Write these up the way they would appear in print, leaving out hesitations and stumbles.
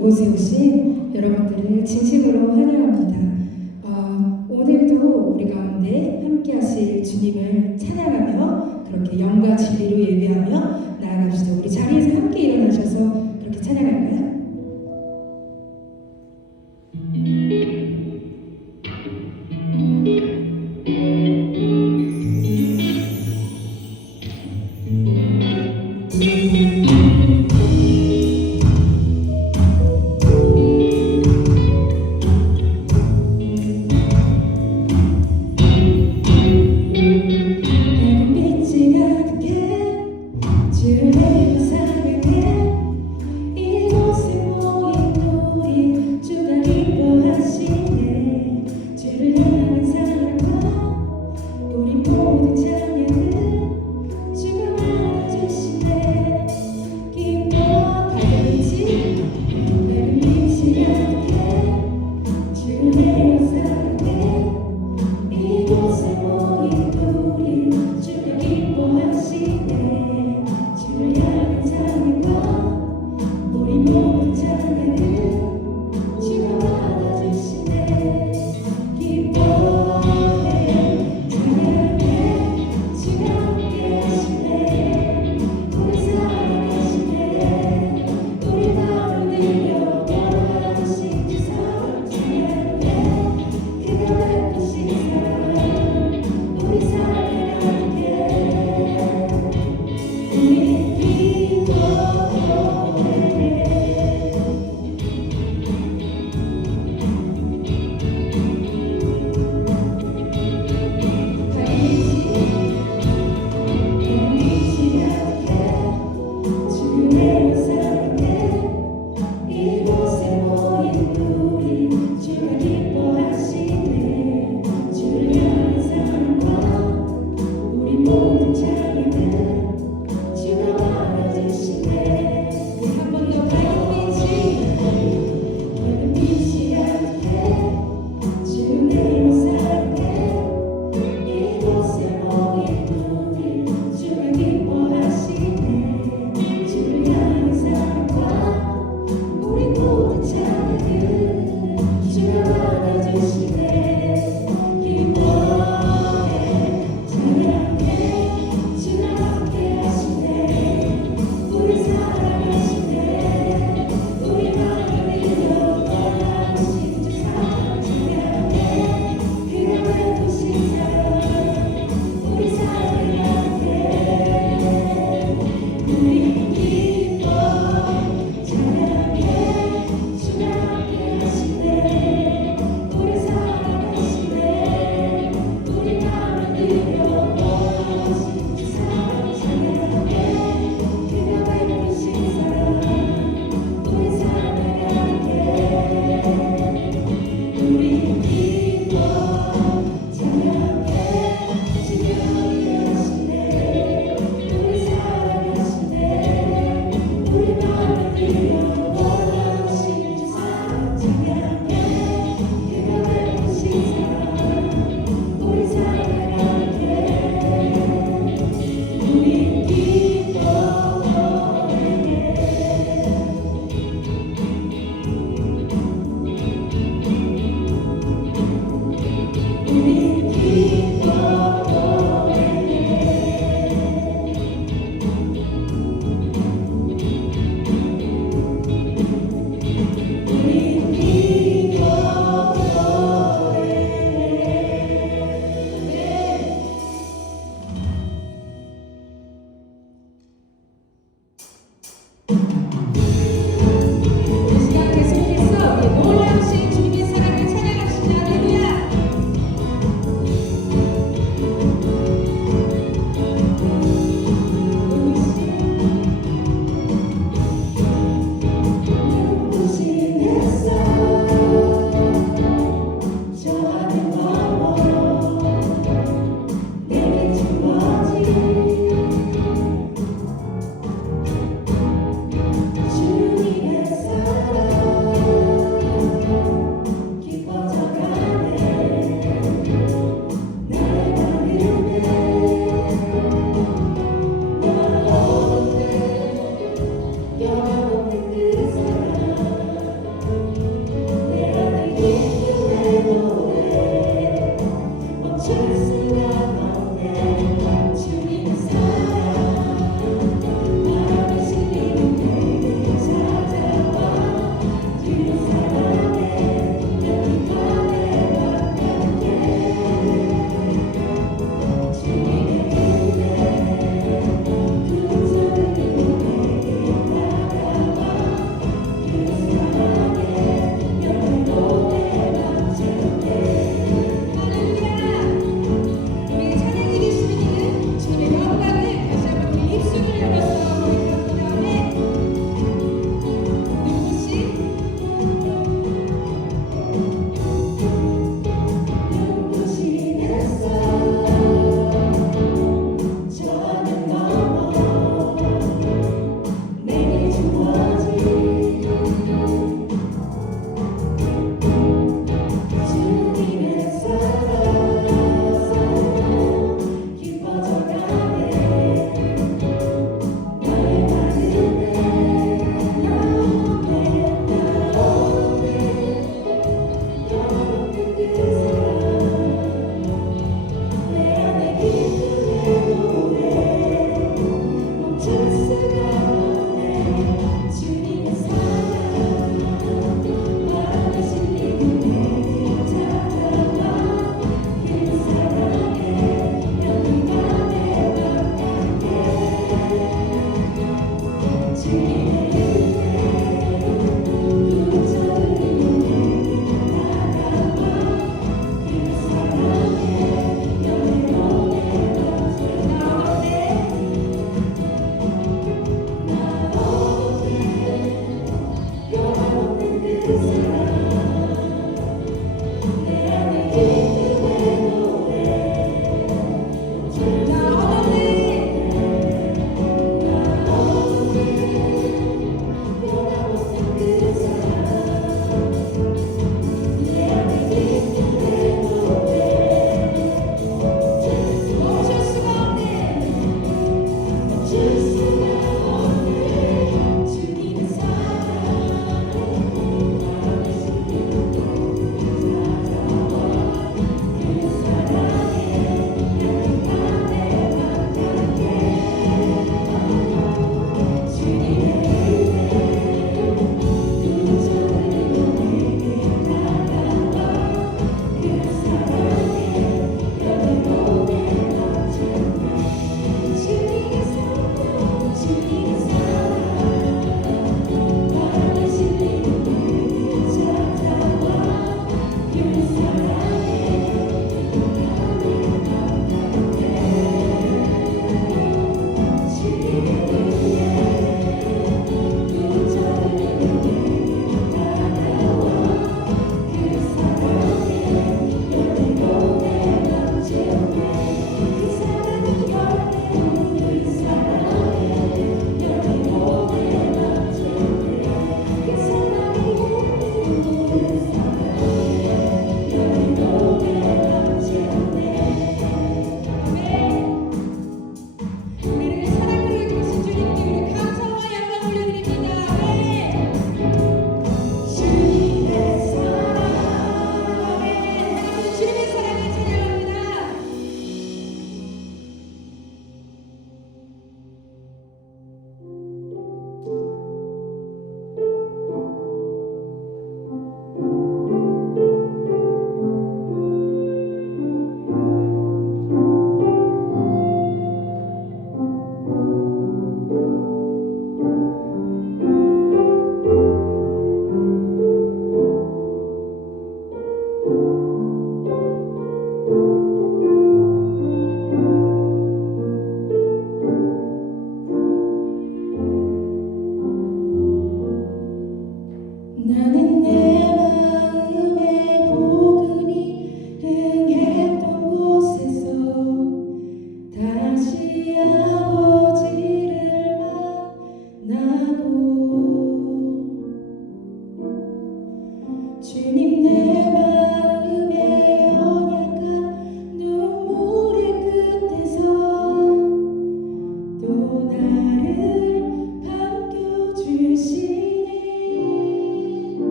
이곳에 오신 여러분들을 진심으로 환영합니다. 오늘도 우리 가운데 함께 하실 주님을 찬양하며 그렇게 영과 진리로 예배하며 나아갑시다. 우리 자리에서 함께 일어나셔서 그렇게 찬양할까요? 이곳에 모인 우리 주가 기뻐하시네 주를 향해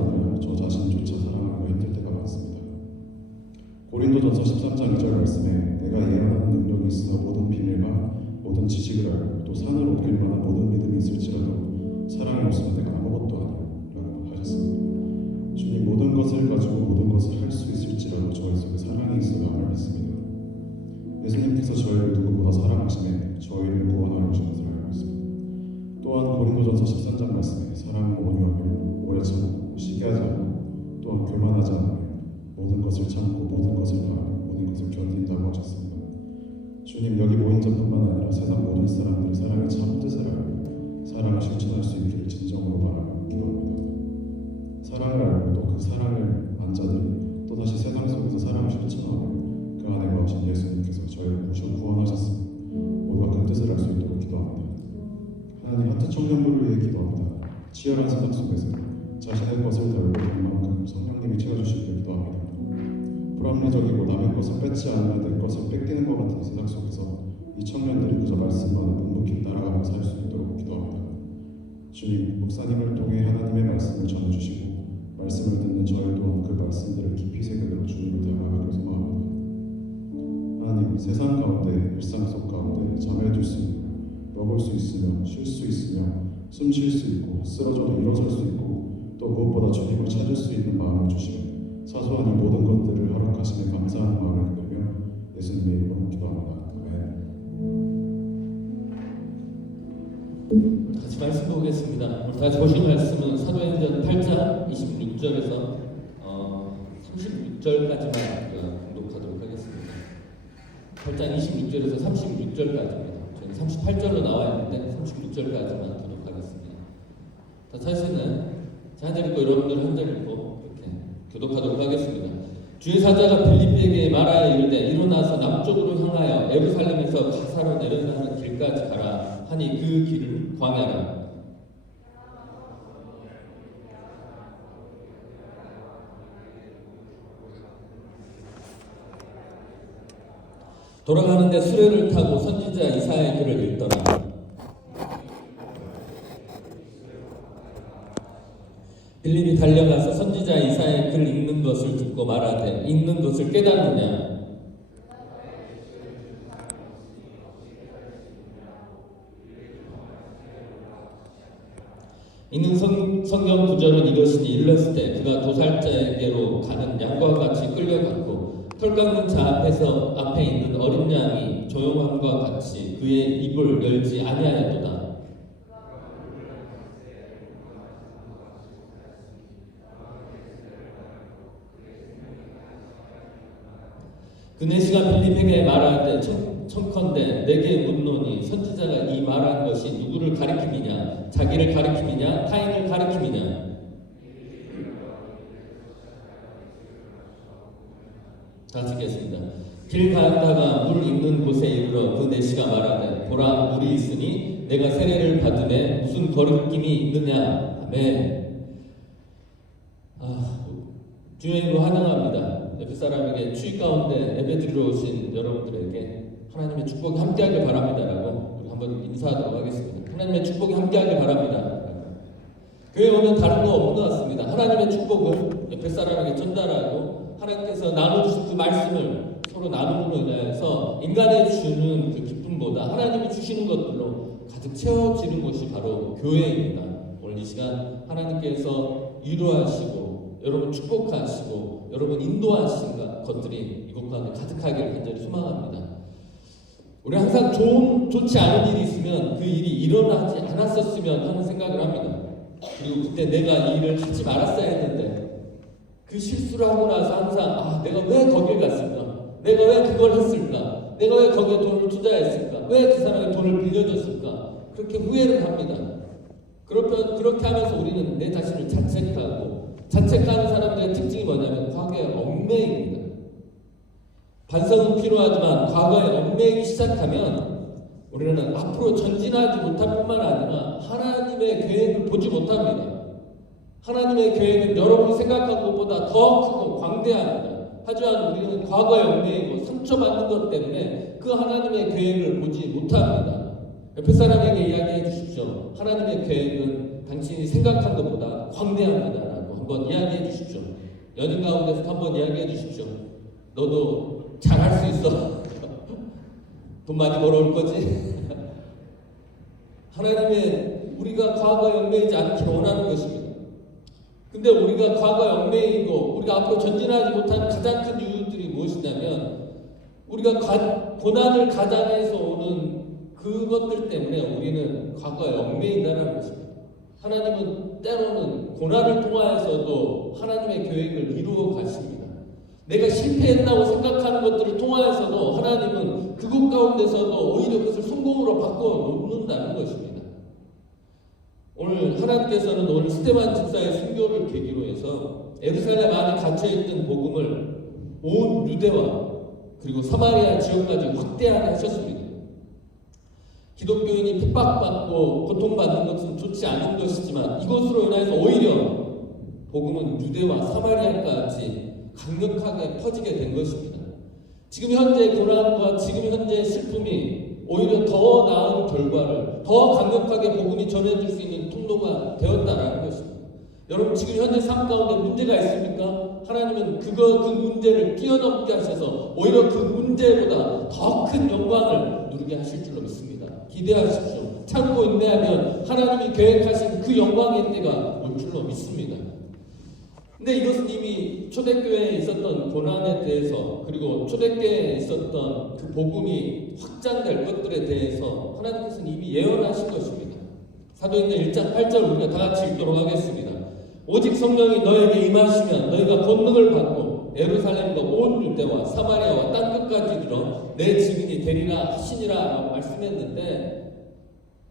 아니라 저 자신조차 사랑하기가 힘들 때가 많습니다. 고린도전서 13장 2절 말씀에 내가 예언하는 능력이 있으나 모든 비밀과 모든 지식을 알고 또 산을 옮길 만한 모든 믿음이 있을지라도 사랑이 없으면 내가 아무것도 아니라고 하셨습니다. 주님, 모든 것을 가지고 모든 것을 할 수 있을지라도 저희 속에 사랑이 있어야만 믿습니다. 예수님께서 저희를 누구보다 사랑하시네 저희를 구원하러 오신 것을 알고 있습니다. 또한 고린도전서 13장 말씀에 사랑은 온유하며 오래 참고 시기하지 않고 또한 교만하지 않으며 모든 것을 참고 모든 것을 바라고 모든 것을 견딘다고 하셨습니다. 주님, 여기 모인 자뿐만 아니라 세상 모든 사람들이 사랑의 참 뜻을 알고 사랑을 실천할 수 있기를 진정으로 바라며 기도합니다. 사랑을 알고 또 그 사랑을 안 자들이 또다시 세상 속에서 사랑을 실천하며 그 안에 거하신 예수님께서 저희를 부셔 구원하셨습니다. 모두가 그 뜻을 알 수 있도록 기도합니다. 하나님, 하트 청년부를 위해 기도합니다. 치열한 세상 속에서 자신의 것을 덜고 될 만큼 성령님이 채워주시기를 기도합니다. 불합리적이고 남의 것을 뺏지 않으면 내 것을 뺏기는 것 같은 세상 속에서 이 청년들이 그저 말씀만을 묵묵히 따라가며 살 수 있도록 기도합니다. 주님, 목사님을 통해 하나님의 말씀을 전해주시고 말씀을 듣는 저희 또한 그 말씀들을 깊이 새기도록 주님을 닮아가길 소망합니다. 하나님, 세상 가운데 일상 속 가운데 잠에 들 수 있고 먹을 수 있으며 쉴 수 있으며 숨 쉴 수 있고 쓰러져도 일어설 수 있고 또 무엇보다 주님을 찾을 수 있는 마음을 주시며 사소한 이 모든 것들을 허락하심에 감사하는 마음을 기도하며 예수님의 이름으로 기도합니다. 아멘. 같이 말씀 보겠습니다. 오늘 다 같이 보신 말씀은 사도행전 8장 26절에서 36절까지만 공독하도록 하겠습니다. 8장 26절에서 36절까지입니다. 저는 38절로 나와 있는데 36절까지만 교독하겠습니다. 다 찾으시는 한 절 읽고 여러분들 한 절 읽고 이렇게 교독하도록 하겠습니다. 주의 사자가 빌립에게 말하여 이르되 일어나서 남쪽으로 향하여 예루살렘에서 가사로 내려가는 길까지 가라 하니 그 길은 광야라. 돌아가는데 수레를 타고 선지자 이사야의 글을 읽더라. 빌립이 달려가서 선지자 이사야의 글 읽는 것을 듣고 말하되 읽는 것을 깨닫느냐? 읽는 성경 구절은 이것이니 일렀을 때 그가 도살자에게로 가는 양과 같이 끌려갔고 털 깎는 자 앞에 있는 어린 양이 조용함과 같이 그의 입을 열지 아니하였도다. 그네 시가 빌립에게 말할 때 청컨대 내게 묻노니 선지자가 이 말한 것이 누구를 가리킴이냐 자기를 가리킴이냐 타인을 가리킴이냐. 다시 읽겠습니다. 길 가다가 물 있는 곳에 이르러 그 네 시가 말하되 보라 물이 있으니 내가 세례를 받으매 무슨 거리낌이 있느냐. 아멘. 주의 이름으로 환영합니다. 옆에 사람에게 추위 가운데 예배드리러 오신 여러분들에게 하나님의 축복이 함께하길 바랍니다라고 우리 한번 인사하도록 하겠습니다. 하나님의 축복이 함께하길 바랍니다. 교회 오면 다른 거 없는 것 같습니다. 하나님의 축복을 옆에 사람에게 전달하고 하나님께서 나눠주신 그 말씀을 서로 나눔으로 인하여서 인간이 주는 그 기쁨보다 하나님이 주시는 것들로 가득 채워지는 것이 바로 교회입니다. 오늘 이 시간 하나님께서 위로하시고 여러분 축복하시고 여러분 인도하신 것들이 이곳 가운데 가득하기를 간절히 소망합니다. 우리 항상 좋지 않은 일이 있으면 그 일이 일어나지 않았었으면 하는 생각을 합니다. 그리고 그때 내가 이 일을 하지 말았어야 했는데 그 실수를 하고 나서 항상 내가 왜 거길 갔을까? 내가 왜 그걸 했을까? 내가 왜 거기에 돈을 투자했을까? 왜 그 사람에게 돈을 빌려줬을까? 그렇게 후회를 합니다. 그렇게 하면서 우리는 내 자신을 자책하는 사람들의 특징이 뭐냐면 과거의 얽매입니다. 반성은 필요하지만 과거에 얽매이기 시작하면 우리는 앞으로 전진하지 못할 뿐만 아니라 하나님의 계획을 보지 못합니다. 하나님의 계획은 여러분이 생각한 것보다 더 크고 광대합니다. 하지만 우리는 과거에 얽매이고 상처받는 것 때문에 그 하나님의 계획을 보지 못합니다. 옆에 사람에게 이야기해 주십시오. 하나님의 계획은 당신이 생각한 것보다 광대합니다. 한번 이야기해 주십시오. 연인 가운데서 한번 이야기해 주십시오. 너도 잘할 수 있어. 돈 많이 벌어올 거지. 하나님의 우리가 과거에 얽매이지 않기를 원하는 것입니다. 근데 우리가 과거에 얽매이고 우리가 앞으로 전진하지 못한 가장 큰 이유들이 무엇이냐면 우리가 고난을 가장해서 오는 그것들 때문에 우리는 과거에 얽매인다는 것입니다. 하나님은 때로는 고난을 통하여서도 하나님의 계획을 이루어 가십니다. 내가 실패했다고 생각하는 것들을 통하여서도 하나님은 그곳 가운데서도 오히려 그것을 성공으로 바꿔 놓는다는 것입니다. 오늘 하나님께서는 오늘 스데반 집사의 순교를 계기로 해서 예루살렘 안에 갇혀있던 복음을 온 유대와 그리고 사마리아 지역까지 확대하게 하셨습니다. 기독교인이 핍박받고 고통받는 것은 좋지 않은 것이지만 이것으로 인해서 오히려 복음은 유대와 사마리아까지 강력하게 퍼지게 된 것입니다. 지금 현재 고난과 지금 현재 슬픔이 오히려 더 나은 결과를 더 강력하게 복음이 전해질 수 있는 통로가 되었다라는 것입니다. 여러분 지금 현재 삶 가운데 문제가 있습니까? 하나님은 그 문제를 뛰어넘게 하셔서 오히려 그 문제보다 더 큰 영광을 누리게 하실 줄로 믿습니다. 기대하십시오. 참고 인내하면 하나님이 계획하신 그 영광의 때가 올 줄로 믿습니다. 근데 이것은 이미 초대교회에 있었던 고난에 대해서 그리고 초대교회에 있었던 그 복음이 확장될 것들에 대해서 하나님께서는 이미 예언하신 것입니다. 사도행전 1장 8절 우리가 다 같이 읽도록 하겠습니다. 오직 성령이 너에게 임하시면 너희가 권능을 받고 예루살렘과 온 유대와 사마리아와 땅끝까지 이르러 내 증인이 되리라 하시니라 라고 말씀했는데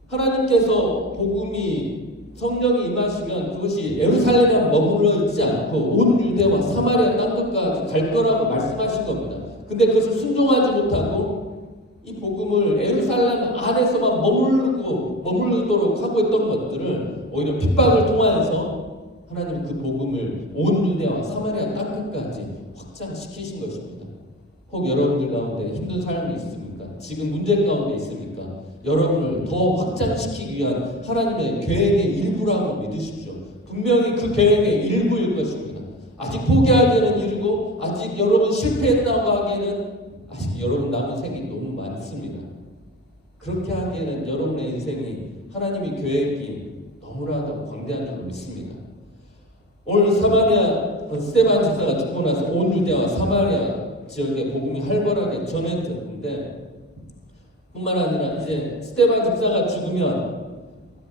하나님께서 복음이 성령이 임하시면 그것이 예루살렘에 머물러 있지 않고 온 유대와 사마리아 땅끝까지 갈 거라고 말씀하신 겁니다. 근데 그것을 순종하지 못하고 이 복음을 예루살렘 안에서만 머물도록 하고 있던 것들을 오히려 핍박을 통하여서 하나님은 그 복음을 온 유대와 사마리아 땅끝까지 확장시키신 것입니다. 혹 여러분들 가운데 힘든 삶이 있습니까? 지금 문제 가운데 있습니까? 여러분을 더 확장시키기 위한 하나님의 계획의 일부라고 믿으십시오. 분명히 그 계획의 일부일 것입니다. 아직 포기하기에는 이르고 아직 여러분 실패했다고 하기에는 아직 여러분 남은 생이 너무 많습니다. 그렇게 하기에는 여러분의 인생이 하나님의 계획이 너무나도 광대한 줄 믿습니다. 오늘 스데반 집사가 죽고 나서 온 유대와 사마리아 지역에 복음이 활발하게 전해졌는데 뿐만 아니라 이제 스데반 집사가 죽으면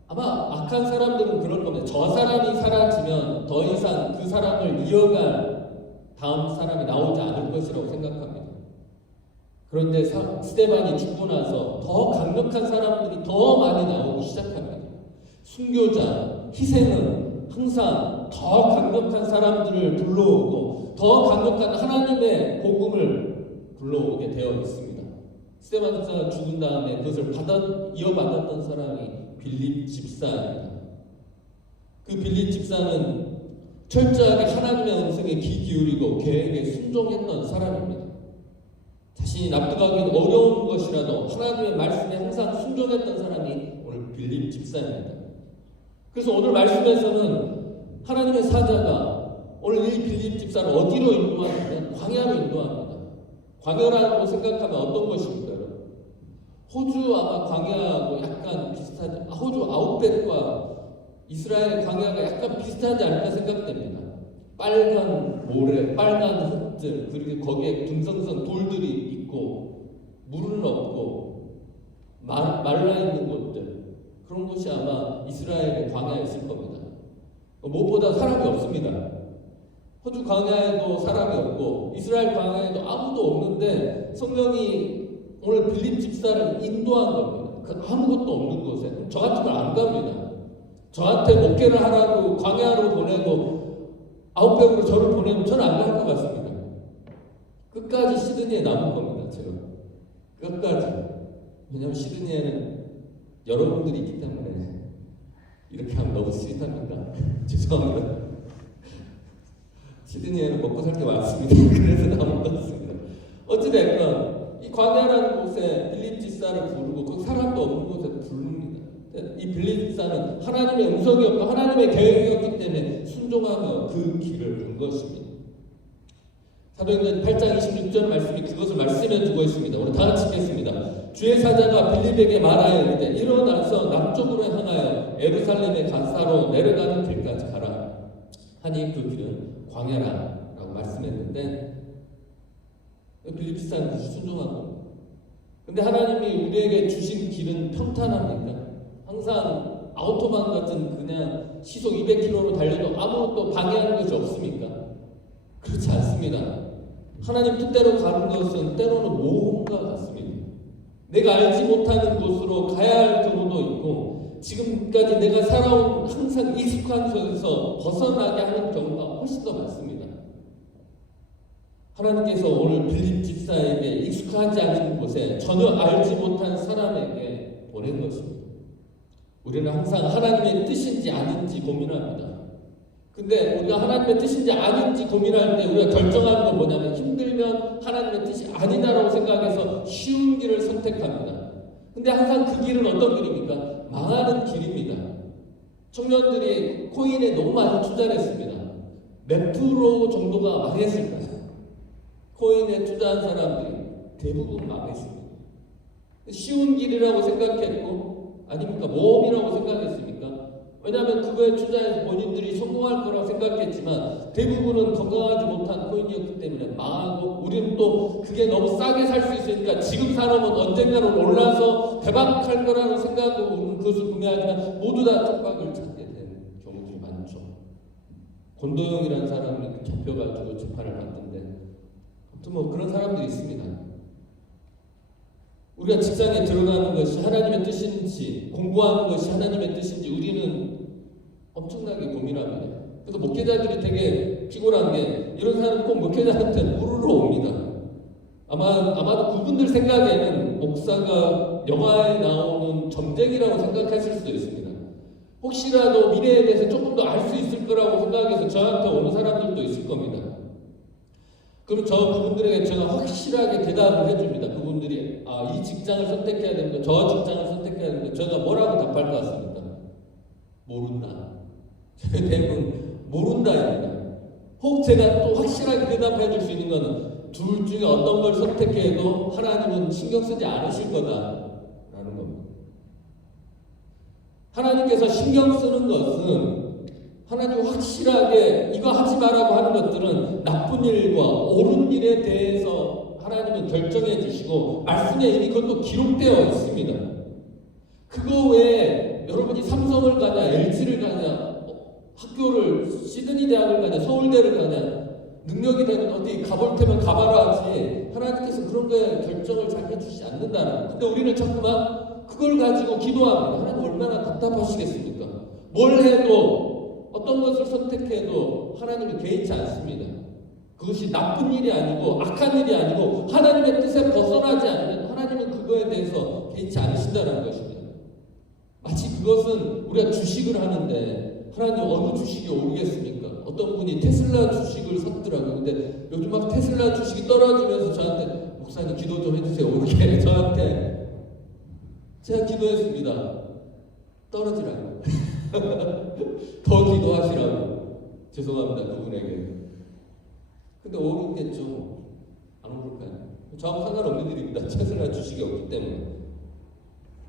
아마 악한 사람들은 그럴 겁니다. 저 사람이 사라지면 더 이상 그 사람을 이어갈 다음 사람이 나오지 않을 것이라고 생각합니다. 그런데 스데반이 죽고 나서 더 강력한 사람들이 더 많이 나오기 시작합니다. 순교자, 희생은 항상 더 강력한 사람들을 불러오고 더 강력한 하나님의 복음을 불러오게 되어 있습니다. 스데반 집사가 죽은 다음에 그것을 이어받았던 사람이 빌립 집사입니다. 그 빌립 집사는 철저하게 하나님의 음성에 귀 기울이고 계획에 순종했던 사람입니다. 자신이 납득하기 어려운 것이라도 하나님의 말씀에 항상 순종했던 사람이 오늘 빌립 집사입니다. 그래서 오늘 말씀에서는 하나님의 사자가 오늘 이 빌립 집사를 어디로 인도하냐면 광야로 인도합니다. 광야라고 생각하면 어떤 것입니까? 호주 아마 광야하고 약간 비슷하지, 호주 아웃백과 이스라엘 광야가 약간 비슷하지 않을까 생각됩니다. 빨간 모래, 빨간 흙들, 그리고 거기에 둥성성 돌들이 있고 물은 없고 말라있는 곳들, 그런 곳이 아마 이스라엘의 광야에 있을 겁니다. 무엇보다 사람이 없습니다. 호주 광야에도 사람이 없고 이스라엘 광야에도 아무도 없는데 성령이 오늘 빌립 집사를 인도한 겁니다. 그 아무것도 없는 곳에. 저 같으면 안 갑니다. 저한테 목회를 하라고 광야로 보내고 아웃백으로 저를 보내면 저는 안 갈 것 같습니다. 끝까지 시드니에 남을 겁니다. 제가 끝까지. 왜냐하면 시드니에는 여러분들이 있기 때문에 이렇게 하면 너무 스윗합니다. 죄송합니다. 시드니에는 먹고 살 게 많습니다. 그래서 남은 것 같습니다. 어찌됐건 이 광야라는 곳에 빌립 집사를 부르고 그 사람도 없는 곳에 부릅니다. 이 빌립 집사는 하나님의 음성이었고 하나님의 계획이었기 때문에 순종하며 그 길을 간 것입니다. 사도행전 8장 26절 말씀이 그것을 말씀해 두고 있습니다. 우리 다 같이 읽겠습니다. 주의 사자가 빌립에게 말하여 이르되 일어나서 남쪽으로 향하여 예루살렘의 가사로 내려가는 길까지 가라 하니 그 길은 광야라라고 말씀했는데 빌립 집사는 순종하고, 근데 하나님이 우리에게 주신 길은 평탄합니까? 항상 아우토반 같은 그냥 시속 200km로 달려도 아무것도 방해하는 것이 없습니까? 그렇지 않습니다. 하나님 뜻대로 가는 것은 때로는 모험과 같습니다. 내가 알지 못하는 곳으로 가야 할 경우도 있고, 지금까지 내가 살아온 항상 익숙한 속에서 벗어나게 하는 경우가 훨씬 더 많습니다. 하나님께서 오늘 빌립 집사에게 익숙하지 않은 곳에 전혀 알지 못한 사람에게 보낸 것입니다. 우리는 항상 하나님의 뜻인지 아닌지 고민합니다. 근데 우리가 하나님의 뜻인지 아닌지 고민할 때 우리가 결정하는 건 뭐냐면, 힘들면 하나님의 뜻이 아니다라고 생각해서 쉬운 길을 선택합니다. 근데 항상 그 길은 어떤 길입니까? 망하는 길입니다. 청년들이 코인에 너무 많이 투자를 했습니다. 몇 프로 정도가 망했을까요? 코인에 투자한 사람들이 대부분 망했습니다. 쉬운 길이라고 생각했고, 아닙니까? 모험이라고 생각했습니까? 왜냐하면 그거에 투자해서 본인들이 성공할 거라고 생각했지만 대부분은 건강하지 못한 코인이었기 때문에 망하고, 우리는 또 그게 너무 싸게 살 수 있으니까 지금 사놓으면 언젠가는 올라서 대박할 거라고 생각하고 우리는 그것을 구매하지만 모두 다 촉박을 찾게 되는 경우들이 많죠. 권도영이라는 사람이 잡혀가지고 재판을 받던데, 아무튼 뭐 그런 사람들이 있습니다. 우리가 직장에 들어가는 것이 하나님의 뜻인지, 공부하는 것이 하나님의 뜻인지 우리는 엄청나게 고민합니다. 그래서 목회자들이 되게 피곤한 게, 이런 사람은 꼭 목회자한테 물으러 옵니다. 아마도 그분들 생각에는 목사가 영화에 나오는 점쟁이라고 생각했을 수도 있습니다. 혹시라도 미래에 대해서 조금 더 알 수 있을 거라고 생각해서 저한테 오는 사람들도 있을 겁니다. 그럼 그분들에게 제가 확실하게 대답을 해줍니다. 그분들이 이 직장을 선택해야 됩니다, 저 직장을 선택해야 됩니다. 제가 뭐라고 답할 것 같습니까? 모른다. 대부분 모른다입니다. 혹 제가 또 확실하게 대답해 줄 수 있는 것은, 둘 중에 어떤 걸 선택해도 하나님은 신경 쓰지 않으실 거다라는 겁니다. 하나님께서 신경 쓰는 것은, 하나님 확실하게 이거 하지 마라고 하는 것들은 나쁜 일과 옳은 일에 대해서 하나님은 결정해 주시고 말씀에 이미 그것도 기록되어 있습니다. 그거 외에 여러분이 삼성을 가냐, LG를 가냐, 학교를 시드니 대학을 가냐, 서울대를 가냐, 능력이 되면 어디 가볼 테면 가봐라 하지, 하나님께서 그런 거에 결정을 잘 해주시지 않는다는. 근데 우리는 자꾸만 그걸 가지고 기도합니다. 하나님 얼마나 답답하시겠습니까? 뭘 해도, 어떤 것을 선택해도 하나님이 개의치 않습니다. 그것이 나쁜 일이 아니고 악한 일이 아니고 하나님의 뜻에 벗어나지 않으면 하나님은 그거에 대해서 개의치 않으신다는 것입니다. 마치 그것은 우리가 주식을 하는데 하나님 어느 주식이 오르겠습니까? 어떤 분이 테슬라 주식을 샀더라고요. 근데 요즘 막 테슬라 주식이 떨어지면서 저한테, 목사님 기도 좀 해주세요, 오르게. 저한테 제가 기도했습니다. 떨어지라고. 더 기도하시라고. 죄송합니다, 그분에게. 근데 오르겠죠. 안 오를까요? 저하고 상관없는 일입니다. 테슬라 주식이 없기 때문에.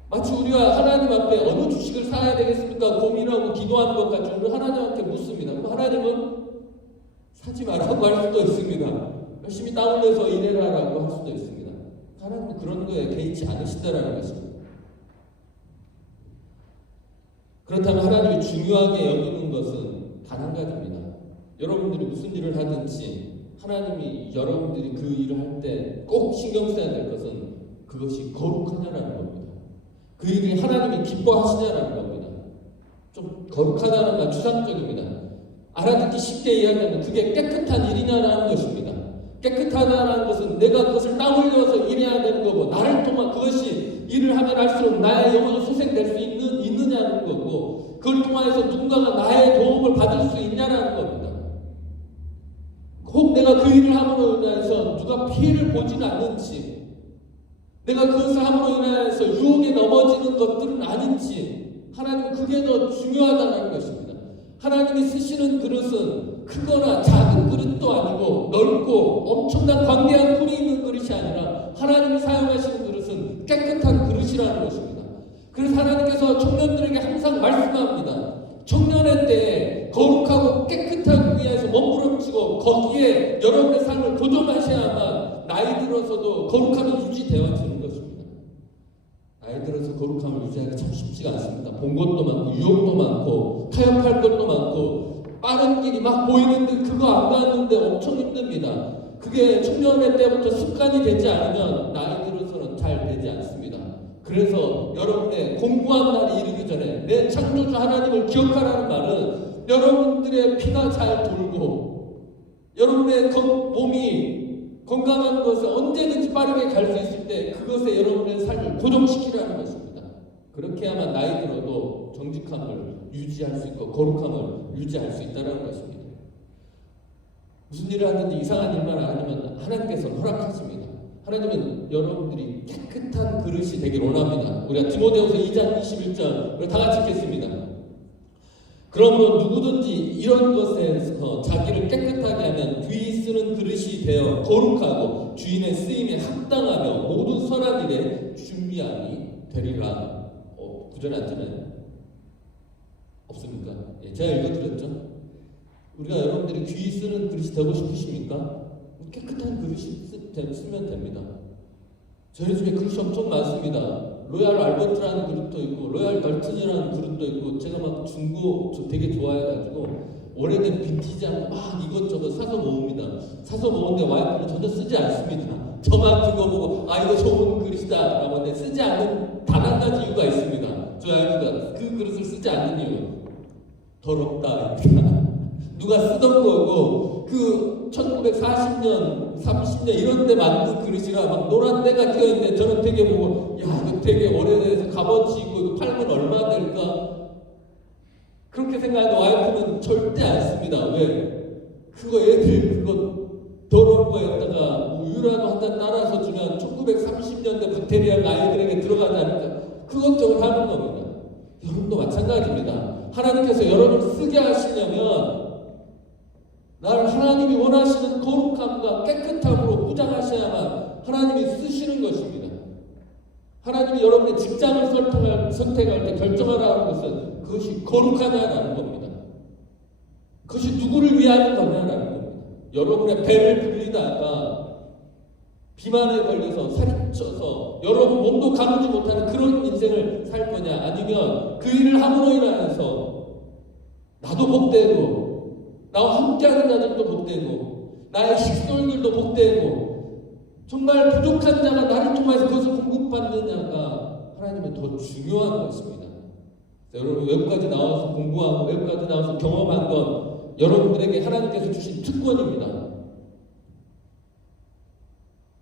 마치 우리가 하나님 앞에 어느 주식을 사야 되겠습니까? 고민하고 기도하는 것 같이 우리 하나님한테 묻습니다. 그럼 하나님은 사지 말라고 할 수도 있습니다. 열심히 땀 흘려서 일해라라고 할 수도 있습니다. 하나님은 그런 거에 개의치 않으신다라는 것입니다. 그렇다면 하나님이 중요하게 여기는 것은 단 한 가지입니다. 여러분들이 무슨 일을 하든지 하나님이 여러분들이 그 일을 할 때 꼭 신경 써야 될 것은 그것이 거룩하냐라는 겁니다. 그 일이 하나님이 기뻐하시냐라는 겁니다. 좀 거룩하다는 말 추상적입니다. 알아듣기 쉽게 이야기하면 그게 깨끗한 일이냐라는 것입니다. 깨끗하다는 것은 내가 그것을 땀 흘려서 일해야 되는 거고, 나를 통한 그것이 일을 하면 할수록 나의 영혼이 소생될 수 있느냐는 거고, 그걸 통해서 누군가가 나의 도움을 받을 수 있냐라는 겁니다. 혹 내가 그 일을 함으로 인해서 누가 피해를 보지는 않는지, 내가 그것을 함으로 인해서 유혹에 넘어지는 것들은 아닌지, 하나님은 그게 더 중요하다는 것입니다. 하나님이 쓰시는 그릇은 크거나 작은 그릇도 아니고 넓고 엄청난 광대한 꿀이 있는 그릇이 아니라 하나님이 사용하시는 그릇은 깨끗한 그릇이라는 것입니다. 그래서 하나님께서 청년들에게 항상 말씀합니다. 청년의 때에 거룩하고 깨끗한 위에서 몸부림치고 거기에 여러분의 삶을 보존하셔야만 나이 들어서도 거룩함이 유지되어지는 것입니다. 나이 들어서 거룩함을 유지하기 참 쉽지가 않습니다. 본 것도 많고 유혹도 많고 타협할 것도 많고 빠른 길이 막 보이는데 그거 안 갔는데 엄청 힘듭니다. 그게 청년의 때부터 습관이 되지 않으면 나이 들어서는 잘 되지 않습니다. 그래서 여러분의 공부한 날이 이르기 전에 내 창조주 하나님을 기억하라는 말은 여러분들의 피가 잘 돌고 여러분의 몸이 건강한 것에 언제든지 빠르게 갈 수 있을 때 그것에 여러분의 삶을 고정시키라는 것입니다. 그렇게 해야만 나이 들어도 정직함을 유지할 수 있고 거룩함을 유지할 수 있다는 것입니다. 무슨 일을 하든지 이상한 일만 아니면 하나님께서 허락하십니다. 하나님은 여러분들이 깨끗한 그릇이 되길 원합니다. 우리가 디모데후서 2장 21절 우리 다 같이 읽겠습니다. 그러므로 누구든지 이런 것에서 자기를 깨끗하게 하면 귀 쓰는 그릇이 되어 거룩하고 주인의 쓰임에 합당하며 모든 선한 일에 준비함이 되리라. 구절에 안 뜨나요? 없습니까? 예, 제가 읽어드렸죠? 우리가 여러분들이 귀 쓰는 그릇이 되고 싶으십니까? 깨끗한 그릇이 쓰면 됩니다. 저희 집에 그릇이 엄청 많습니다. 로얄 알버트라는 그릇도 있고 로얄 달튼이라는 그릇도 있고 제가 막 중고 되게 좋아해가지고 오래된 빈티지한 막 이것저것 사서 모읍니다. 사서 모으는데 와이프는 전혀 쓰지 않습니다. 저만 그거 보고 이거 좋은 그릇이다 라고 하는데 쓰지 않는 단 한 가지 이유가 있습니다. 저희 와이프가 그 그릇을 쓰지 않는 이유 더럽다. 누가 쓰던 거고 그 1940년, 30년 이런 데 만든 그릇이라 막 노란 때가 껴있는데 저는 되게 보고 이거 되게 오래돼서 값어치 있고 이거 팔면 얼마 될까? 그렇게 생각하는 와이프는 절대 안 씁니다. 왜? 그거 애들 그거 더러운 거에다가 우유라도 한 잔 따라서 주면 1930년대 박테리아가 아이들에게 들어가지 않을까? 그것저것 하는 겁니다. 여러분도 마찬가지입니다. 하나님께서 여러분을 쓰게 하시려면 나를 하나님이 원하시는 거룩함과 깨끗함으로 무장하셔야만 하나님이 쓰시는 것입니다. 하나님이 여러분의 직장을 선택할 때 결정하라는 것은 그것이 거룩하냐라는 겁니다. 그것이 누구를 위하는 거냐라는 겁니다. 여러분의 배를 불리다가 비만에 걸려서 살이 쪄서 여러분 몸도 가누지 못하는 그런 인생을 살 거냐 아니면 그 일을 함으로 인하여서 나도 복되고 나와 함께하는 자들도 복되고 나의 식솔들도 복되고 정말 부족한 자가 나를 통해서 그것을 공급받느냐가 하나님은 더 중요한 것입니다. 여러분 외국까지 나와서 공부하고 외국까지 나와서 경험한 건 여러분들에게 하나님께서 주신 특권입니다.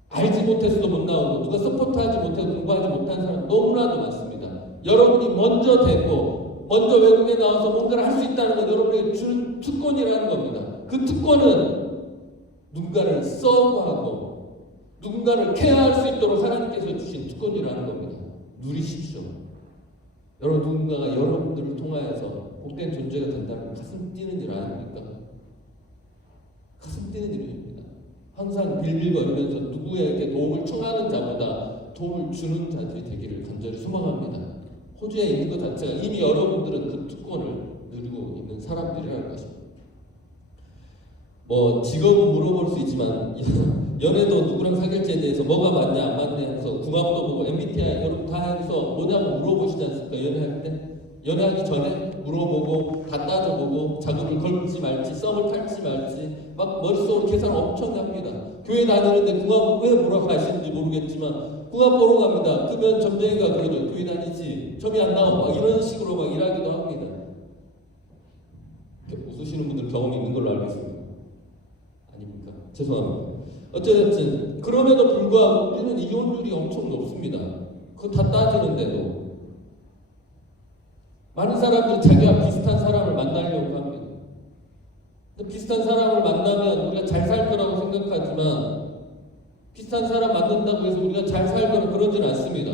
알지 못해서도 못 나오고 누가 서포트하지 못해서 공부하지 못한 사람 너무나도 많습니다. 여러분이 먼저 되고 먼저 외국에 나와서 뭔가를 할 수 있다는 건 여러분에게 주는 특권이라는 겁니다. 그 특권은 누군가를 서브하고 누군가를 케어할 수 있도록 하나님께서 주신 특권이라는 겁니다. 누리십시오. 여러분 누군가가 여러분들을 통하여서 복된 존재가 된다는 가슴 뛰는 일 아닙니까? 가슴 뛰는 일입니다. 항상 빌빌거리면서 누구에게 도움을 청하는 자보다 도움을 주는 자들이 되기를 간절히 소망합니다. 호주에 있는 것 자체가 이미 여러분들은 그 특권을 누리고 있는 사람들이라는 것입니다. 직업은 물어볼 수 있지만 연애도 누구랑 사귈지에 대해서 뭐가 맞냐 안 맞냐 해서 궁합도 보고 MBTI 여러분 다 해서 뭐냐고 물어보시지 않습니까? 연애할 때? 연애하기 전에 물어보고 다 따져보고 작업을 걸지 말지 썸을 탈지 말지 막 머릿속으로 계산 엄청 합니다. 교회 다니는데 궁합 왜 뭐라고 하시는지 모르겠지만 궁합 보러 갑니다. 그러면 점쟁이가 그러죠. 교회 다니지 점이 안 나오고 막 이런 식으로 막 일하기도 합니다. 웃으시는 분들 경험이 있는 걸로 알고 있습니다. 아닙니까? 죄송합니다. 어쨌든 그럼에도 불구하고 우리는 이혼율이 엄청 높습니다. 그거 다 따지는데도 많은 사람들이 자기와 비슷한 사람을 만나려고 합니다. 비슷한 사람을 만나면 우리가 잘 살 거라고 생각하지만 비슷한 사람 만난다고 해서 우리가 잘 살거나 그러진 않습니다.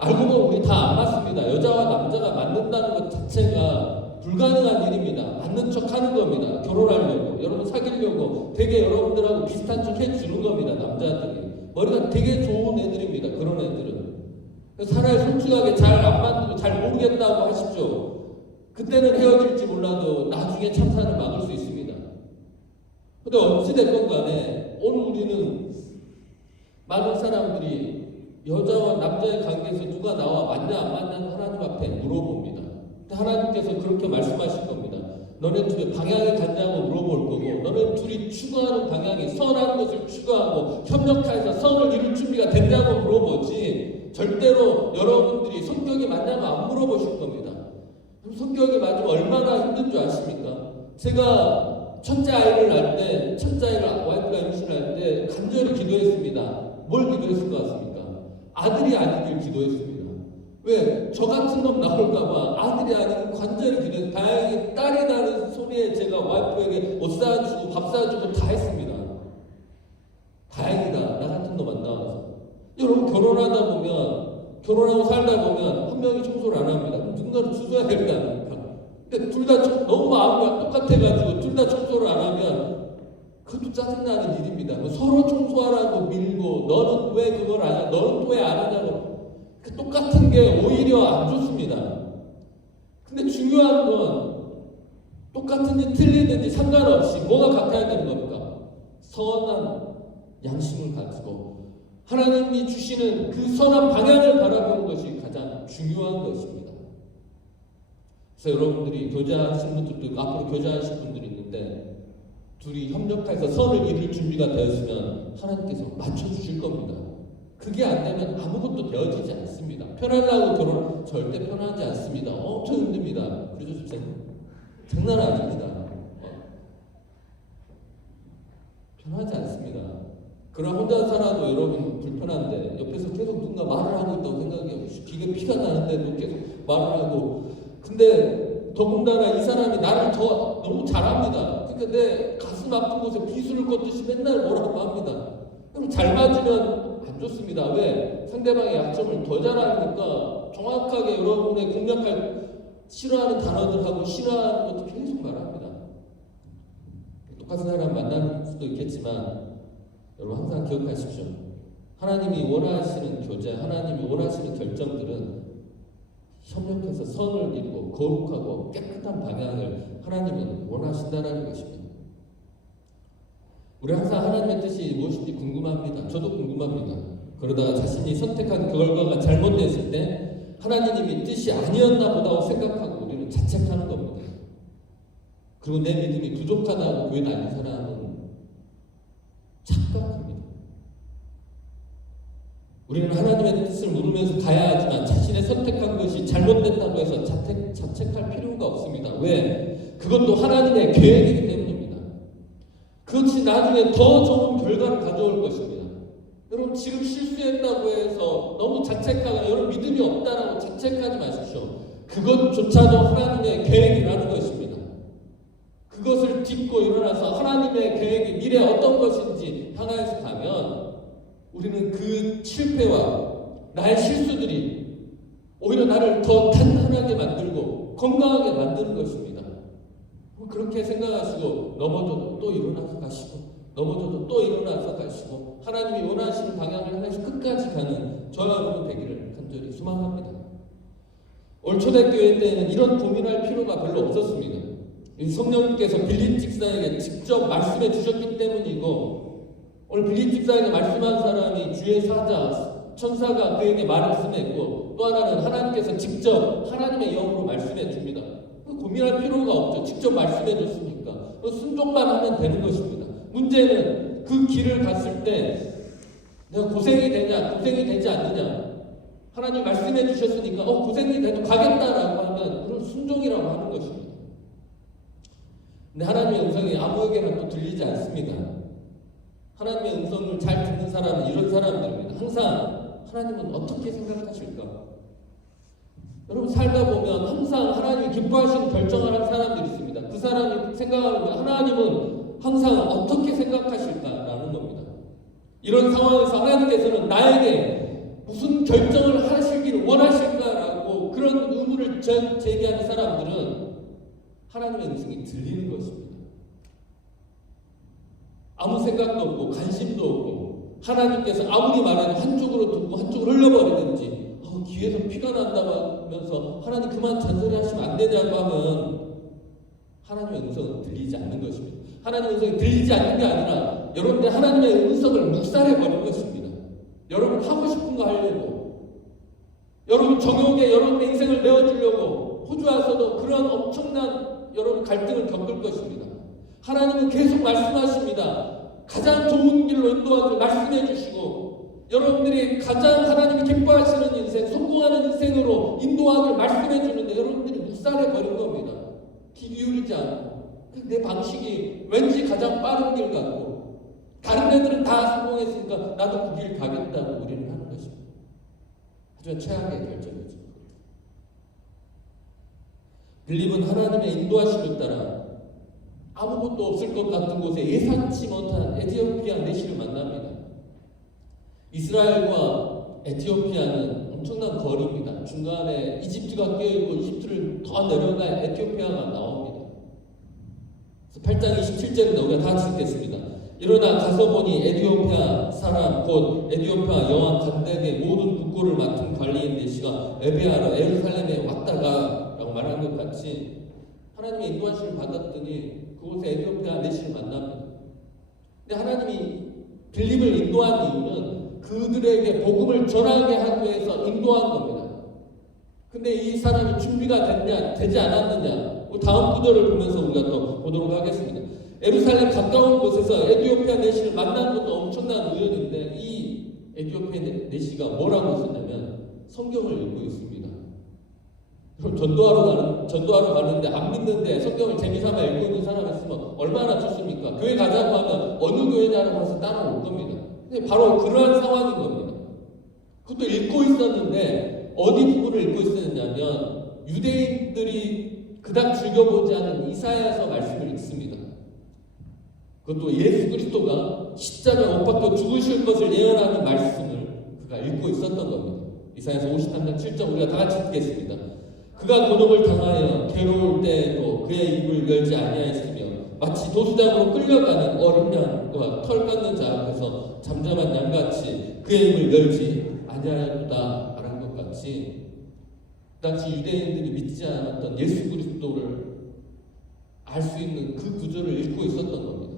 알고 보면 우리 다 안 맞습니다. 여자와 남자가 맞는다는 것 자체가 불가능한 일입니다. 맞는 척 하는 겁니다. 결혼하려고, 여러분 사귀려고 되게 여러분들하고 비슷한 척 해주는 겁니다. 남자들이. 머리가 되게 좋은 애들입니다. 그런 애들은. 차라리 솔직하게 잘 안 맞고 잘 모르겠다고 하십시오. 그때는 헤어질지 몰라도 나중에 참사를 막을 수 있습니다. 근데 어찌됐건 간에 오늘 우리는 많은 사람들이 여자와 남자의 관계에서 누가 나와 맞냐 안 맞냐는 하나님 앞에 물어봅니다. 근데 하나님께서 그렇게 말씀하실 겁니다. 너네 둘이 방향이 같냐고 물어볼 거고, 너네 둘이 추구하는 방향이 선한 것을 추구하고 협력해서 선을 이룰 준비가 됐냐고 물어보지, 절대로 여러분들이 성격이 맞냐고 안 물어보실 겁니다. 그럼 성격이 맞으면 얼마나 힘든 줄 아십니까? 제가 첫째 아이를 낳을 때, 첫째 아이를 와이프가 임신할 때 간절히 기도했습니다. 뭘 기도했을 것 같습니까? 아들이 아니길 기도했습니다. 왜? 저 같은 놈 나올까봐 아들이 아니고 간절히 기도해서, 다행히 딸이 나는 소리에 제가 와이프에게 옷 사주고 밥 사주고 다 했습니다. 다행이다. 나 같은 놈 안 나와서. 여러분 결혼하다 보면, 결혼하고 살다 보면 한 명이 청소를 안 합니다. 그럼 누군가는 주워야 될 거 아닙니까? 근데 둘 다 너무 마음이 똑같아가지고 둘 다 청소를 안 하면 그것도 짜증나는 일입니다. 뭐 서로 청소하라고 밀고, 너는 왜 그걸 안 하냐, 너는 또 왜 안 하냐고. 그 똑같은 게 오히려 안 좋습니다. 근데 중요한 건 똑같은지 틀리든지 상관없이 뭐가 같아야 되는 겁니까? 선한 양심을 가지고 하나님이 주시는 그 선한 방향을 바라보는 것이 가장 중요한 것입니다. 그래서 여러분들이 교제하신 분들도 있고 앞으로 교제하실 분들이 있는데, 둘이 협력해서 선을 이룰 준비가 되었으면 하나님께서 맞춰주실 겁니다. 그게 안 되면 아무것도 되어지지 않습니다. 편하려고 결혼 절대 편하지 않습니다. 엄청 힘듭니다. 그렇죠, 장난 아닙니다. 편하지 않습니다. 그럼 혼자 살아도 여러분 불편한데 옆에서 계속 누군가 말을 하고 있다고 생각해요. 귀에 피가 나는데도 계속 말을 하고. 근데 더군다나 이 사람이 나를 더 너무 잘합니다. 그러니까 내 가슴 아픈 곳에 비수를 걷듯이 맨날 뭐라고 합니다. 그럼 잘 맞으면 안 좋습니다. 왜? 상대방의 약점을 더 잘 아니까 정확하게 여러분의 공략할 싫어하는 단어들하고 싫어하는 것도 계속 말합니다. 똑같은 사람 만날 수도 있겠지만 여러분 항상 기억하십시오. 하나님이 원하시는 교제, 하나님이 원하시는 결정들은 협력해서 선을 이루고 거룩하고 깨끗한 방향을 하나님은 원하신다는 것입니다. 우리 항상 하나님의 뜻이 무엇인지 궁금합니다. 저도 궁금합니다. 그러다가 자신이 선택한 결과가 잘못됐을 때 하나님이 뜻이 아니었나 보다고 생각하고 우리는 자책하는 겁니다. 그리고 내 믿음이 부족하다고 교회 다니는 사람은 착각합니다. 우리는 하나님의 뜻을 물으면서 가야 하지만 자신의 선택한 것이 잘못됐다고 해서 자책할 필요가 없습니다. 왜? 그것도 하나님의 계획이기 때문입니다. 그것이 나중에 더 좋은 결과를 가져올 것입니다. 여러분 지금 실수했다고 해서 너무 자책하거나 여러분 믿음이 없다라고 자책하지 마십시오. 그것조차도 하나님의 계획이라는 것입니다. 그것을 딛고 일어나서 하나님의 계획이 미래 어떤 것인지 향하여서 가면 우리는 그 실패와 나의 실수들이 오히려 나를 더 단단하게 만들고 건강하게 만드는 것입니다. 그렇게 생각하시고 넘어져도 또 일어나서 가시고 넘어져도 또 일어나서 가시고 하나님이 원하시는 방향을 향해서 끝까지 가는 저와 여러분 되기를 간절히 소망합니다. 올 초대교회 때는 이런 고민할 필요가 별로 없었습니다. 성령님께서 빌립 집사에게 직접 말씀해 주셨기 때문이고, 오늘 빌립 집사에게 말씀한 사람이 주의 사자 천사가 그에게 말씀했고, 또 하나는 하나님께서 직접 하나님의 영으로 말씀해 줍니다. 고민할 필요가 없죠. 직접 말씀해 줬으니까 순종만 하면 되는 것입니다. 문제는 그 길을 갔을 때 내가 고생이 되냐 고생이 되지 않느냐. 하나님 말씀해 주셨으니까 고생이 돼도 가겠다라고 하면 그건 순종이라고 하는 것입니다. 근데 하나님의 음성이 아무에게나 또 들리지 않습니다. 하나님의 음성을 잘 듣는 사람은 이런 사람들입니다. 항상 하나님은 어떻게 생각하실까? 여러분 살다 보면 항상 하나님이 기뻐하시는 결정을 하는 사람들이 있습니다. 그 사람이 생각하는 건 하나님은 항상 어떻게 생각하실까라는 겁니다. 이런 상황에서 하나님께서는 나에게 무슨 결정을 하시길 원하실까라고 그런 의문을 제기하는 사람들은 하나님의 음성이 들리는 것입니다. 아무 생각도 없고 관심도 없고 하나님께서 아무리 말해도 한쪽으로 듣고 한쪽으로 흘려버리든지 귀에서 피가 난다고 하면서 하나님 그만 잔소리 하시면 안 되냐고 하면 하나님의 음성은 들리지 않는 것입니다. 하나님의 음성이 들리지 않는 게 아니라 여러분들 하나님의 음성을 묵살해버린 것입니다. 여러분 하고 싶은 거 하려고, 여러분 정욕에 여러분의 인생을 메워주려고 호주와서도 그런 엄청난 여러분 갈등을 겪을 것입니다. 하나님은 계속 말씀하십니다. 가장 좋은 길로 인도하기를 말씀해 주시고 여러분들이 가장 하나님이 기뻐하시는 인생, 성공하는 인생으로 인도하기를 말씀해 주는데 여러분들이 묵살해버린 겁니다. 귀 기울이지 않고 내 방식이 왠지 가장 빠른 길 같고 다른 애들은 다 성공했으니까 나도 그 길 가겠다고 우리는 하는 것입니다. 하지만 최악의 결정이죠. 빌립은 하나님의 인도하심을 따라 아무것도 없을 것 같은 곳에 예상치 못한 에티오피아 내시를 만납니다. 이스라엘과 에티오피아는 엄청난 거리입니다. 중간에 이집트가 껴있고 이집트를 더 내려가 에티오피아가 나옵니다. 그래서 8장 27절인데 우리가 다 같이 읽겠습니다. 일어나 가서 보니 에티오피아 사람 곧 에티오피아 여왕 간덱의 모든 국고를 맡은 관리인 내시가 에베하러 예루살렘에 왔다가 라고 말한 것 같이 하나님의 인도하심을 받았더니 그곳에 에티오피아 내시를 만납니다. 근데 하나님이 빌립을 인도한 이유는 그들에게 복음을 전하게 하기 위해서 인도한 겁니다. 근데 이 사람이 준비가 됐냐, 되지 않았느냐, 다음 구절을 보면서 우리가 또 보도록 하겠습니다. 예루살렘 가까운 곳에서 에티오피아 내시를 만난 것도 엄청난 우연인데 이 에티오피아 내시가 뭐라고 썼냐면 성경을 읽고 있습니다. 그럼 전도하러 가는데 안 믿는데 성경을 재미삼아 읽고 있는 사람이 있으면 얼마나 좋습니까? 교회 가자고 하면 어느 교회냐고 해서 따라올 겁니다. 근데 바로 그러한 상황인 겁니다. 그것도 읽고 있었는데 어디 부분을 읽고 있었냐면 유대인들이 그닥 즐겨보지 않는 이사야서 말씀을 읽습니다. 그것도 예수 그리스도가 십자가에 못 박혀 죽으실 것을 예언하는 말씀을 그가 읽고 있었던 겁니다. 이사야서 53장 7절 우리가 다 같이 읽겠습니다. 그가 고독을 당하여 괴로울 때에도 그의 입을 열지 아니하였으며 마치 도수장으로 끌려가는 어린 양과 털 깎는 자 앞에서 잠잠한 양같이 그의 입을 열지 아니하였다 말한 것 같이 그 당시 유대인들이 믿지 않았던 예수 그리스도를 알 수 있는 그 구절을 읽고 있었던 겁니다.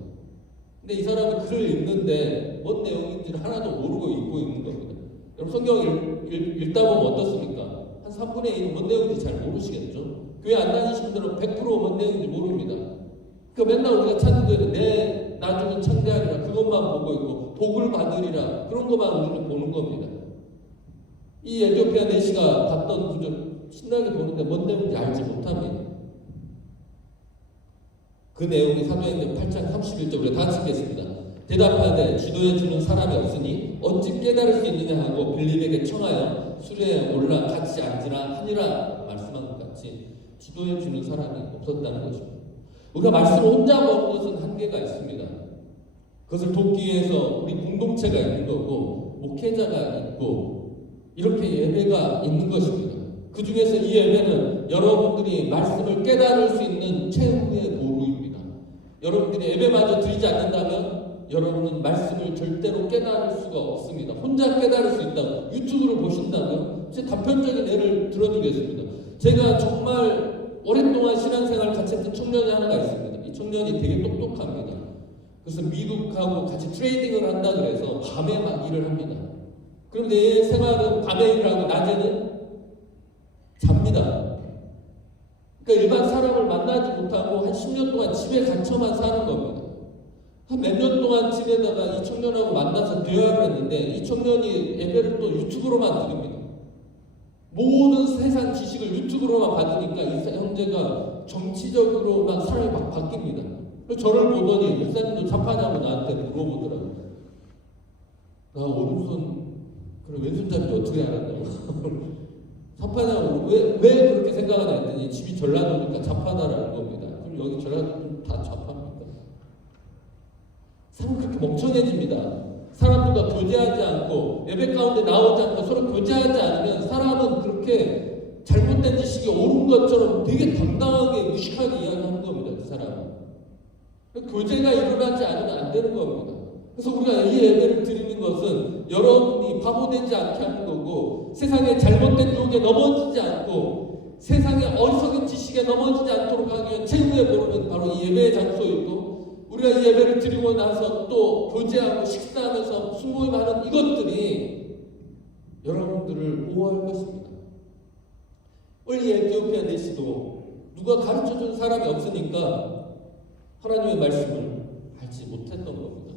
근데 이 사람은 글을 읽는데 뭔 내용인지를 하나도 모르고 읽고 있는 겁니다. 여러분 성경을 읽다 보면 어떻습니까? 한 3분의 1은 뭔 내용인지 잘 모르시겠죠? 교회 안 다니신 분들은 100% 뭔 내용인지 모릅니다. 그러니까 맨날 우리가 찾는 거는 내 나중은 창대하리라 그것만 보고 있고 복을 받으리라 그런 것만 우리는 보는 겁니다. 이 에티오피아 내시가 봤던 구절 신나게 보는데 뭔 내용인지 알지 못합니다. 그 내용이 사도행전 8장 31절 우리가 다 같이 읽겠습니다. 대답하되 지도해 주는 사람이 없으니 어찌 깨달을 수 있느냐 하고 빌립에게 청하여 수레에 올라 같이 앉으라 하니라 말씀한 것 같이 지도해 주는 사람이 없었다는 것입니다. 우리가 말씀을 혼자 보는 것은 한계가 있습니다. 그것을 돕기 위해서 우리 공동체가 있는 거고 목회자가 있고 이렇게 예배가 있는 것입니다. 그 중에서 이 예배는 여러분들이 말씀을 깨달을 수 있는 최후의 도구입니다. 여러분들이 예배마저 드리지 않는다면 여러분은 말씀을 절대로 깨달을 수가 없습니다. 혼자 깨달을 수 있다고 유튜브를 보신다면 제 단편적인 예를 들어드리겠습니다. 제가 정말 오랫동안 신앙생활을 같이 했던 청년이 하나가 있습니다. 이 청년이 되게 똑똑합니다. 그래서 미국하고 같이 트레이딩을 한다 그래서 밤에 막 일을 합니다. 그런데 얘 생활은 밤에 일을 하고 낮에는 잡니다. 그러니까 일반 사람을 만나지 못하고 한 10년 동안 집에 갇혀만 사는 겁니다. 한 몇 년 동안 지내다가 이 청년하고 만나서 대화를 했는데 이 청년이 예배를 또 유튜브로만 드립니다. 모든 세상 지식을 유튜브로만 받으니까 이 형제가 정치적으로 막 사람이 막 바뀝니다. 그래서 저를 보더니 목사님도 잡하냐고 나한테 물어보더라고요. 나 오른손 그럼 왼손잡이 어떻게 알았냐고 잡하냐고 왜 그렇게 생각하냐 했더니 집이 전라도니까 잡하다라는 겁니다. 그럼 여기 전라도 다 잡합니까? 사람 그렇게 멍청해집니다. 사람들과 교제하지 않고 예배 가운데 나오지 않고 서로 교제하지 않으면 사람은 그렇게 잘못된 지식이 옳은 것처럼 되게 당당하게 무식하게 이야기하는 겁니다. 그 사람은. 교제가 일어나지 않으면 안 되는 겁니다. 그래서 우리가 이 예배를 드리는 것은 여러분이 바보되지 않게 하는 거고 세상의 잘못된 유혹에 넘어지지 않고 세상의 어리석은 지식에 넘어지지 않도록 하기 위한 최후의 보루는 바로 이 예배의 장소이고 우리가 이 예배를 드리고 나서 또 교제하고 식사하면서 순모임하는 이것들이 여러분들을 보호할 것입니다. 원래 에티오피아 내시도 누가 가르쳐준 사람이 없으니까 하나님의 말씀을 알지 못했던 겁니다.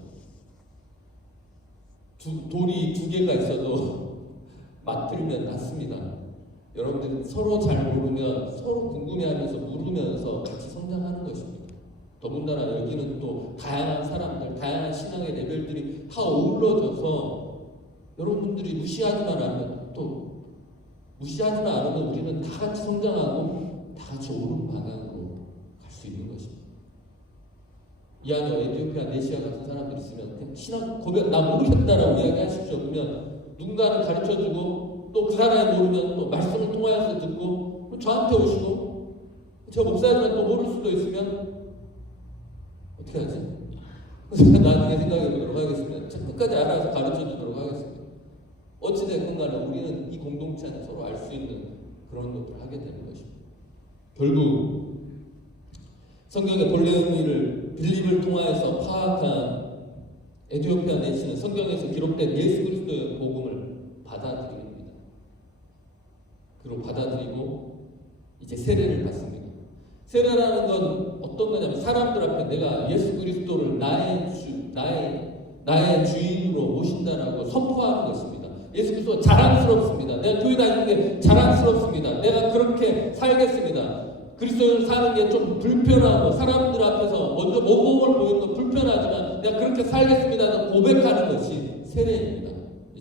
돌이 두 개가 있어도 맞들면 낫습니다. 여러분들은 서로 잘 모르면 서로 궁금해하면서 물으면서 같이 성장하는 것입니다. 더군다나 여기는 또 다양한 사람들, 다양한 신앙의 레벨들이 다 어우러져서 여러분들이 무시하지만 않으면 우리는 다 같이 성장하고 다 같이 옳은 방향으로 갈 수 있는 것입니다. 이 안에 에티오피아 네시아 같은 사람들이 있으면 그냥 신앙 고백 나 모르겠다라고 이야기하십시오. 그러면 누군가는 가르쳐주고 또 그 사람이 모르면 또 말씀을 통하여서 듣고 저한테 오시고 저 목사지만 또 모를 수도 있으면 어떻게 하지? 그래서 나중에 생각해 보도록 하겠습니다. 저 끝까지 알아서 가르쳐 주도록 하겠습니다. 어찌됐건 간에 우리는 이 공동체 안에 서로 알 수 있는 그런 것들을 하게 되는 것입니다. 결국 성경의 본래 의미를 빌립을 통하여서 파악한 에티오피아 내시는 성경에서 기록된 예수 그리스도의 복음을 받아들입니다. 그리고 받아들이고 이제 세례를 받습니다. 세례라는 건 어떤 거냐면 사람들 앞에 내가 예수 그리스도를 나의 주인으로 모신다라고 선포하는 것입니다. 예수 그리스도 자랑스럽습니다. 내가 교회 다니는 게 자랑스럽습니다. 내가 그렇게 살겠습니다. 그리스도를 사는 게 좀 불편하고 사람들 앞에서 먼저 모범을 보이는 건 불편하지만 내가 그렇게 살겠습니다. 고백하는 것이 세례입니다.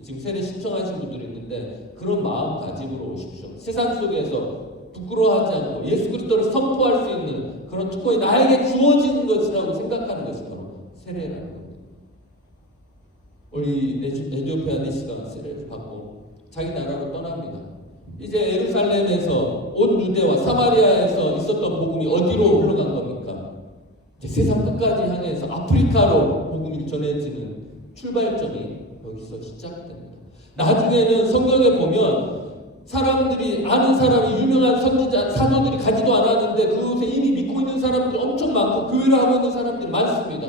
지금 세례 신청하신 분들이 있는데 그런 마음가짐으로 오십시오. 세상 속에서 부끄러워하지 않고 예수 그리스도를 선포할 수 있는 그런 특권이 나에게 주어지는 것이라고 생각하는 것이 바로 세례라는 겁니다. 우리 에티오피아 내시가 세례를 받고 자기 나라로 떠납니다. 이제 예루살렘에서 온 유대와 사마리아에서 있었던 복음이 어디로 흘러간 겁니까? 이제 세상 끝까지 향해서 아프리카로 복음이 전해지는 출발점이 여기서 시작됩니다. 나중에는 성경에 보면 사람들이 아는 사람이 유명한 선지자 사도들이 가지도 않았는데 그곳에 이미 믿고 있는 사람들이 엄청 많고 교회를 하고 있는 사람들이 많습니다.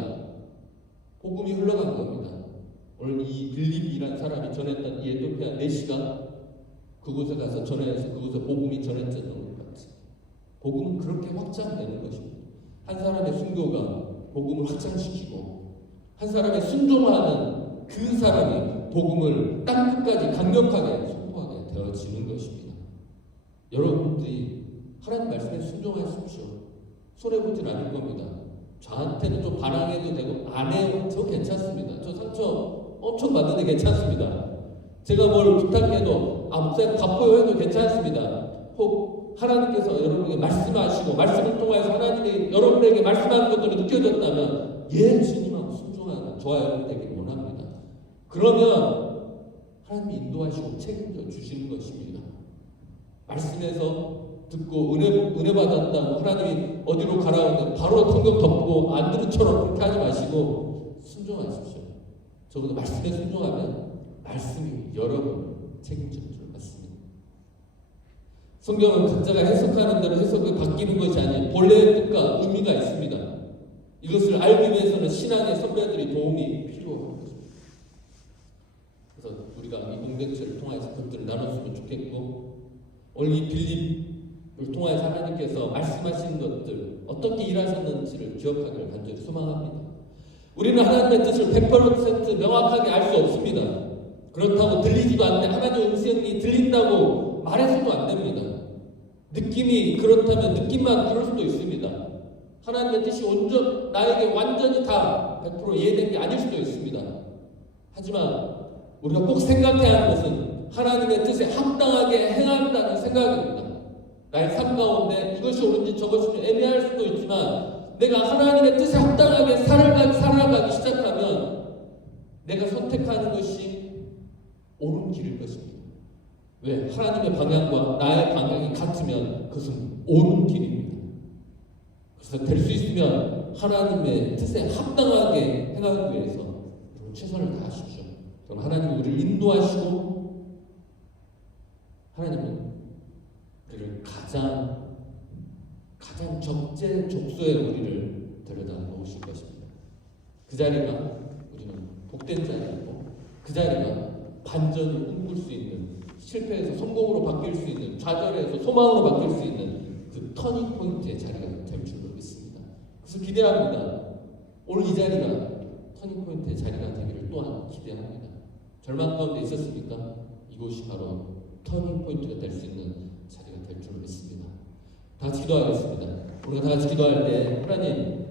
복음이 흘러간 겁니다. 오늘 이 빌립이라는 사람이 전했던 이 에티오피아 내시가 그곳에 가서 전해서 그곳에 복음이 전해졌던 것 같이 복음은 그렇게 확장되는 것입니다. 한 사람의 순교가 복음을 확장시키고 한 사람의 순종하는 그 사람이 복음을 땅 끝까지 강력하게 선포하게 되어지는 것입니다. 여러분들이 하나님 말씀에 순종하십시오. 손해보진 않을 겁니다. 저한테는 좀 반항해도 되고 안 해요. 저 괜찮습니다. 저 상처 엄청 받는데 괜찮습니다. 제가 뭘 부탁해도 목사님 바빠요 해도 괜찮습니다. 혹 하나님께서 여러분에게 말씀하시고 말씀을 통해서 하나님이 여러분에게 말씀하는 것들이 느껴졌다면 예 주님하고 순종하는 저와 여러분 되기를 원합니다. 그러면 하나님이 인도하시고 책임져 주시는 것입니다. 말씀에서 듣고 은혜 받았다고 하나님이 어디로 가라는데 바로 성경 덮고 안 들은 처럼 그렇게 하지 마시고 순종하십시오. 적어도 말씀에 순종하면 말씀이 여러분 책임져 줄 것입니다. 성경은 각자가 해석하는 대로 해석이 바뀌는 것이 아닌 본래의 뜻과 의미가 있습니다. 이것을 알기 위해서는 신앙의 선배들이 도움이 필요합니다. 그래서 우리가 이 공동체를 통해서 그것들을 나눴으면 좋겠고 오늘 이 빌립을 통해서 하나님께서 말씀하신 것들 어떻게 일하셨는지를 기억하기를 간절히 소망합니다. 우리는 하나님의 뜻을 100% 명확하게 알 수 없습니다. 그렇다고 들리지도 않는데 하나님의 음성이 들린다고 말해서도 안 됩니다. 느낌이 그렇다면 느낌만 그럴 수도 있습니다. 하나님의 뜻이 나에게 완전히 다 100% 이해된 게 아닐 수도 있습니다. 하지만 우리가 꼭 생각해야 하는 것은 하나님의 뜻에 합당하게 행한다는 생각입니다. 나의 삶 가운데 이것이 옳은지 저것이 애매할 수도 있지만 내가 하나님의 뜻에 합당하게 살아가기 시작하면 내가 선택하는 것이 옳은 길일 것입니다. 왜? 하나님의 방향과 나의 방향이 같으면 그것은 옳은 길입니다. 그래서 될 수 있으면 하나님의 뜻에 합당하게 행하기 위해서 여러분 최선을 다하십시오. 그럼 하나님은 우리를 인도하시고 하나님은 우리를 가장 적재적소에 우리를 데려다 놓으실 것입니다. 그 자리가 우리는 복된 자리이고 그 자리가 반전을 꿈꿀 수 있는, 실패에서 성공으로 바뀔 수 있는, 좌절에서 소망으로 바뀔 수 있는 그 터닝 포인트의 자리가 될 줄로 믿습니다. 그래서 기대합니다. 오늘 이 자리가 터닝 포인트의 자리가 되기를 또한 기대합니다. 절망 가운데 있었습니까? 이곳이 바로 터닝 포인트가 될 수 있는 자리가 될 줄로 믿습니다. 다 같이 기도하겠습니다. 우리가 다 같이 기도할 때 하나님